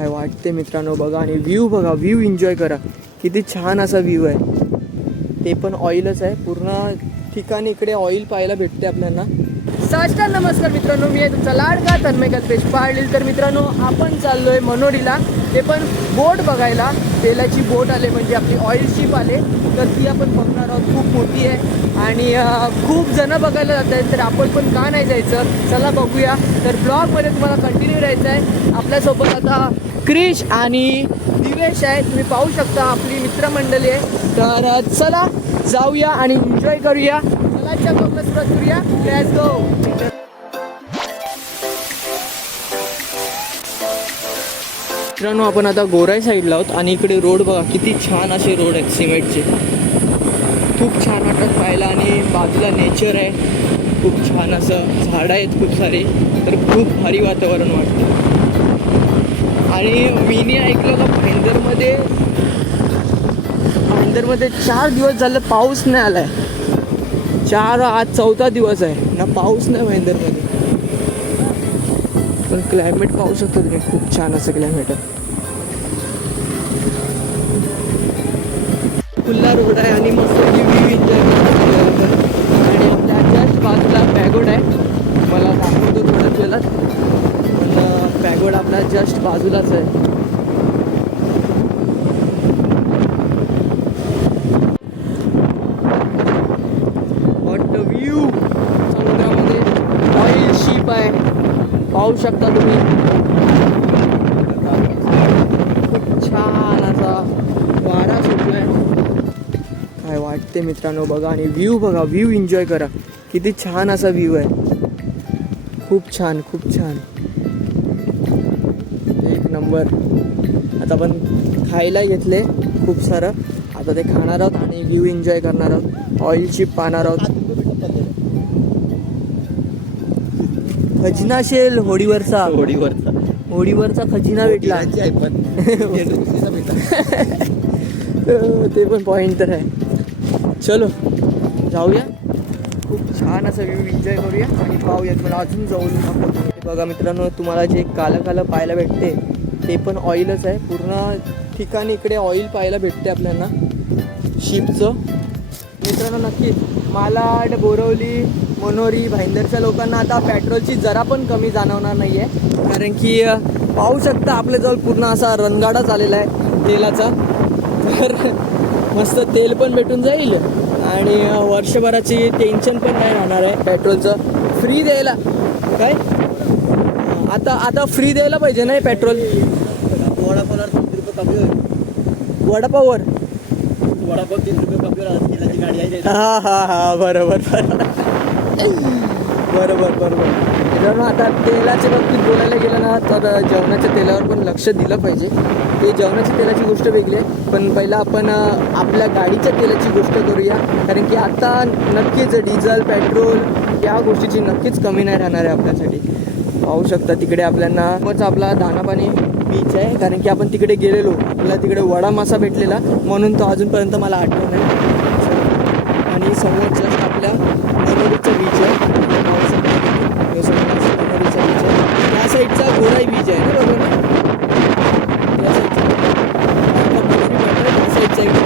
काय वाटते मित्रांनो बघा, आणि व्ह्यू बघा, व्ह्यू एन्जॉय करा. किती छान असा व्ह्यू आहे. ते पण ऑइलच आहे पूर्ण ठिकाणी. इकडे ऑइल पाहायला भेटते आपल्याला. साष्टांग नमस्कार मित्रांनो, मी आहे तुमचा लाडका तन्मय कल्पेश पाटील. तर मित्रांनो आपण चाललोय मनोरीला, ते पण बोट बघायला. तेलाची बोट आले म्हणजे आपली ऑइल शिप आले, तर ती आपण बघणार आहोत. खूप मोठी आहे आणि खूप जण बघायला जात आहेत, तर आपण पण का नाही जायचं. चला बघूया. तर ब्लॉगमध्ये तुम्हाला कंटिन्यू राहायचं आहे. आपल्यासोबत आता क्रिश आणि दिवेश आहे, तुम्ही पाहू शकता आपली मित्रमंडळी आहे. तर चला जाऊया आणि एन्जॉय करूया. चला ब्लॉगला सुरुवात करूया. Let's go. मित्रांनो आपण आता गोराई साईडला आहोत आणि इकडे रोड बघा, किती छान असे रोड आहेत सिमेंटचे. खूप छान वाटत पाहायला आणि बाजूला नेचर आहे. खूप छान असं झाडं आहेत खूप सारे, तर खूप भारी वातावरण वाटतं. आणि मीने ऐकलं का भाईंदरमध्ये 4 दिवस झालं पाऊस नाही आलाय. आज 4था दिवस आहे ना, पाऊस नाही भाईंदरमध्ये. पण क्लायमेट पाहू शकतो तुम्ही, खूप छान असं क्लायमेट आहे. खुल्ला रोड आहे आणि मस्त व्ह्यू एन्जॉय करतो. आणि आपल्या जस्ट बाजूला पॅगोड आहे, मला दाखवतो थोड्याच वेळात. पण पॅगोड आपला जस्ट बाजूलाच आहे. What the view. समुद्रामध्ये ऑइल शिप आहे, पाहू शकता तुम्ही. खूप छान असा वारा सुटलाय. काय वाटते मित्रांनो बघा, आणि व्ह्यू बघा, व्ह्यू एन्जॉय करा. किती छान असा व्ह्यू आहे. खूप छान, खूप छान, एक नंबर. आता आपण खायला घेतले खूप सारं, आता ते खाणार आहोत आणि व्ह्यू एन्जॉय करणार आहोत. ऑइल शिप पाहणार आहोत. खजिना शेल होडीवरचा खजिना भेटला. ते पण पॉइंट तर आहे. चलो जाऊया. खूप छान असा व्ह्यू एन्जॉय करूया आणि पाहूया. मला अजून जवळून बघा मित्रांनो, तुम्हाला जे कालं पाहायला भेटते ते पण ऑइलच आहे पूर्ण ठिकाणी. इकडे ऑइल पाहायला भेटते आपल्याला शिपचं. मित्रांनो नक्की मालाड, बोरवली, मनोरी, भाईंदरच्या लोकांना आता पेट्रोलची जरा पण कमी जाणवणार नाही आहे. कारण की पाहू शकता आपल्याजवळ पूर्ण असा रणगाडा झालेला आहे तेलाचा. तर मस्त तेल पण भेटून जाईल आणि वर्षभराची टेन्शन पण नाही राहणार आहे. पेट्रोलचं फ्री द्यायला काय आता फ्री द्यायला पाहिजे नाही पेट्रोल. वडापावला 3 रुपये कमी होईल. वडापाववर 3 रुपये कमी होईल. तेलाची गाडी आहे. हा बरोबर. मित्रांनो आता तेलाच्या बाबतीत बोलायला गेलं ना, तर जेवणाच्या तेलावर पण लक्ष दिलं पाहिजे. ते जेवणाच्या तेलाची गोष्ट वेगळी आहे, पण पहिला आपण आपल्या गाडीच्या तेलाची गोष्ट करूया. कारण की आता नक्कीच डिझेल, पेट्रोल या गोष्टीची नक्कीच कमी नाही राहणार आहे आपल्यासाठी. पाहू शकता तिकडे आपल्याला मग आपला दानापाणी बीच आहे, कारण की आपण तिकडे गेलेलो, आपल्याला तिकडे वडा मासा भेटलेला म्हणून तो अजूनपर्यंत मला आठवण नाही. आणि समोर जस्ट आपल्या मनोरीचा बीच आहे. मनोरीचा बीच आहे. त्या साईडचा गोराई बीच आहे ना, बरोबर ना.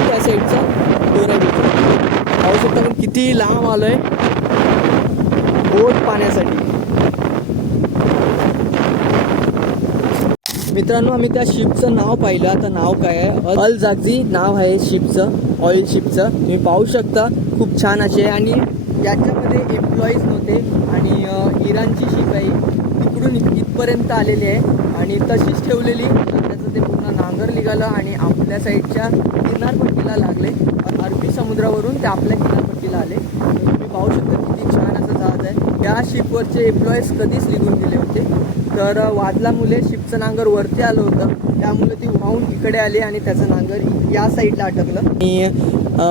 त्या साईडचा गोराई बीच आहे. पाहू शकता पण किती लांब आलोय बोट पाण्यासाठी. मित्रांनो आम्ही त्या शिपचं नाव पाहिलं. आता नाव काय आहे, अल जागजी नाव आहे शिपचं, ऑइल शिपचं. तुम्ही पाहू शकता खूप छान असे आहे. आणि याच्यामध्ये एम्प्लॉईज नव्हते आणि इराणची शिप आहे, तिकडून इथपर्यंत आलेली आहे आणि तशीच ठेवलेली. त्याचं ते पूर्ण नांगर निघालं आणि आपल्या साईडच्या किनारपट्टीला लागले. अरबी समुद्रावरून ते आपल्या किनारपट्टीला आले. तुम्ही पाहू शकता किती छान असं जहाज आहे. या शिपवरचे एम्प्लॉईज कधीच निघून गेले होते, तर वादलामुळे शिपचं नांगर वरती आलं होतं, त्यामुळे ती वाहून इकडे आली आणि त्याचं नांगर या साईडला अटकलं. आणि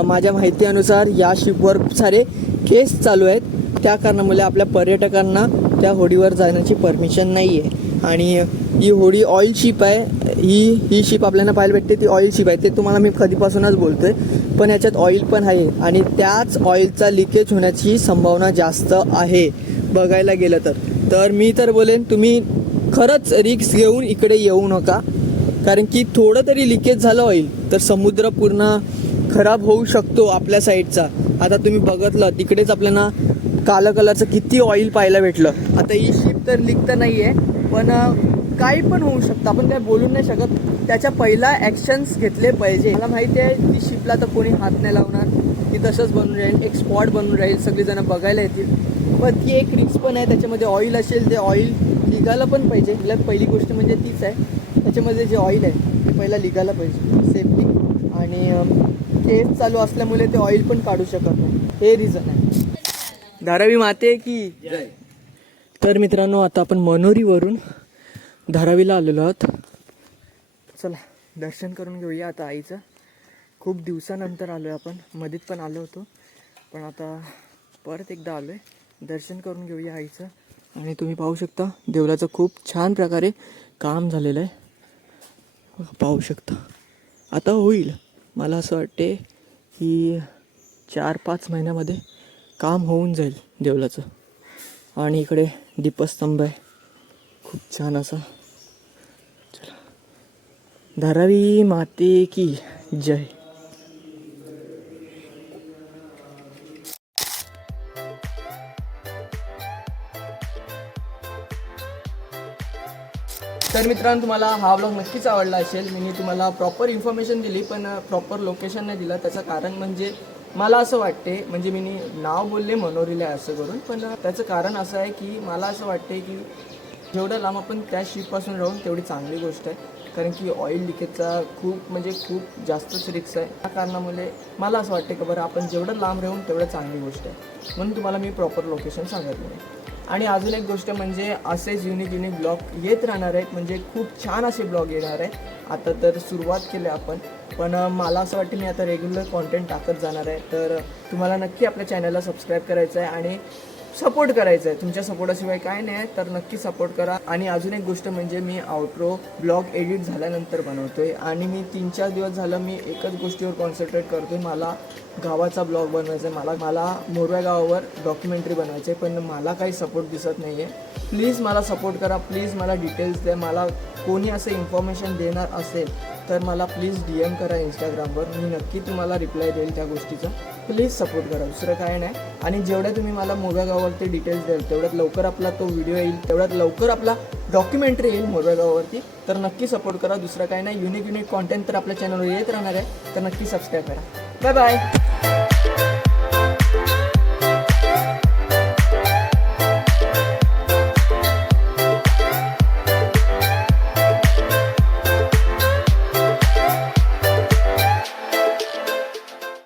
माझ्या माहितीनुसार या शिपवर खूप सारे केस चालू आहेत. त्या कारणामुळे आपल्या पर्यटकांना त्या होडीवर जाण्याची परमिशन नाही आहे. आणि ही होडी ऑइल शिप आहे. ही शिप आपल्याला पाहायला भेटते, ती ऑइल शिप आहे. ते तुम्हाला मी कधीपासूनच बोलतोय, पण याच्यात ऑइल पण आहे आणि त्याच ऑइलचा लिकेज होण्याची संभावना जास्त आहे बघायला गेलं तर. मी तर बोलेन तुम्ही खरंच रिक्स घेऊन इकडे येऊ नका. कारण की थोडं तरी लिकेज झालं ऑइल तर समुद्र पूर्ण खराब होऊ शकतो आपल्या साईडचा. आता तुम्ही बघितलं तिकडेच आपल्याला काळं कलरचं किती ऑइल पाहायला भेटलं. आता ही शिप तर लीक तर नाही आहे, पण काही पण होऊ शकतं, आपण काय बोलून नाही शकत. त्याच्या पहिला ॲक्शन्स घेतले पाहिजे. मला माहिती आहे ती शिपला तर कोणी हात नाही लावणार, ती तसंच बनून राहील, एक स्पॉट बनून राहील, सगळेजण बघायला येतील. पण ती एक रिस्क पण आहे, त्याच्यामध्ये ऑइल असेल ते ऑइल लिगायला पण पाहिजे. पहिली गोष्ट म्हणजे तीच आहे, त्याच्यामध्ये जे ऑइल आहे ते पहिला लिगायला पाहिजे सेफली. आणि केस चालू असल्यामुळे ते ऑइल पण काढू शकत नाही, हे रिझन आहे. धारावी माते की जय. तर मित्रांनो आता आपण मनोरीवरून धारावीला आलेलो आहोत. चला दर्शन करून घेऊया आता आईचं. खूप दिवसानंतर आलो आहे आपण, मध्येच पण आलो होतो, पण आता परत एकदा आलो आहे. दर्शन करून घेऊया आईचं. आणि तुम्ही पाहू शकता देवळाचं खूप छान प्रकारे काम झालेलं आहे, पाहू शकता. आता होईल, मला असं वाटते की 4-5 महिन्यामध्ये काम होऊन जाईल देवळाचं. आणि इकडे दीपस्तंभ आहे खूप छान असा. चला, धारावी माते की जय. तर मित्रांनो तुम्हाला हा व्लॉग नक्कीच आवडला असेल. मी तुम्हाला प्रॉपर इन्फॉर्मेशन दिली, पण प्रॉपर लोकेशन नाही दिलं. त्याचं कारण म्हणजे मला असं वाटते, म्हणजे मी नाव बोलले मनोरीला असं करून, पण त्याचं कारण असं आहे की मला असं वाटते की जेवढं लांब आपण त्या शिपपासून राहून तेवढी चांगली गोष्ट आहे. कारण की ऑइल लिकेजचा खूप जास्तच रिस्क आहे. त्या कारणामुळे मला असं वाटते की बरं आपण जेवढं लांब राहून तेवढं चांगली गोष्ट आहे, म्हणून तुम्हाला मी प्रॉपर लोकेशन सांगितलं आहे. आणि अजून एक गोष्ट म्हणजे असेच युनिक ब्लॉग येत राहणार आहेत, म्हणजे खूप छान असे ब्लॉग येणार आहेत. आता तर सुरुवात केली आपण, पण मला असं वाटतं मी आता रेग्युलर कॉन्टेंट टाकत जाणार आहे. तर तुम्हाला नक्की आपल्या चॅनलला सबस्क्राईब करायचं आहे आणि सपोर्ट करायचं आहे. तुमच्या सपोर्टाशिवाय काय नाही आहे, तर नक्की सपोर्ट करा. आणि अजून एक गोष्ट म्हणजे मी आउट्रो ब्लॉग एडिट झाल्यानंतर बनवतोय, आणि मी 3-4 दिवस झालं मी एकच गोष्टीवर कॉन्सन्ट्रेट करतोय. मला गावाचा ब्लॉग बनवायचा आहे, मला मोरव्या गावावर डॉक्युमेंटरी बनवायची आहे, पण मला काही सपोर्ट दिसत नाही आहे. प्लीज मला सपोर्ट करा, प्लीज मला डिटेल्स द्या. मला कोणी असं इन्फॉर्मेशन देणार असेल तर मला प्लीज DM करा इंस्टाग्रामवर, मी नक्की तुम्हाला रिप्लाय देईल त्या गोष्टीचं. प्लीज सपोर्ट करा, दुसरं काय नाही. आणि जेवढ्या तुम्ही मला मोरव्या गावावरती डिटेल्स द्याल तेवढ्यात लवकर आपला तो व्हिडिओ येईल, तेवढ्यात लवकर आपला डॉक्युमेंटरी येईल मोरव्या गावावरती. तर नक्की सपोर्ट करा, दुसरं काय नाही. युनिक कॉन्टेंट तर आपल्या चॅनलवर येत राहणार आहे, तर नक्की सबस्क्राईब करा. Bye bye.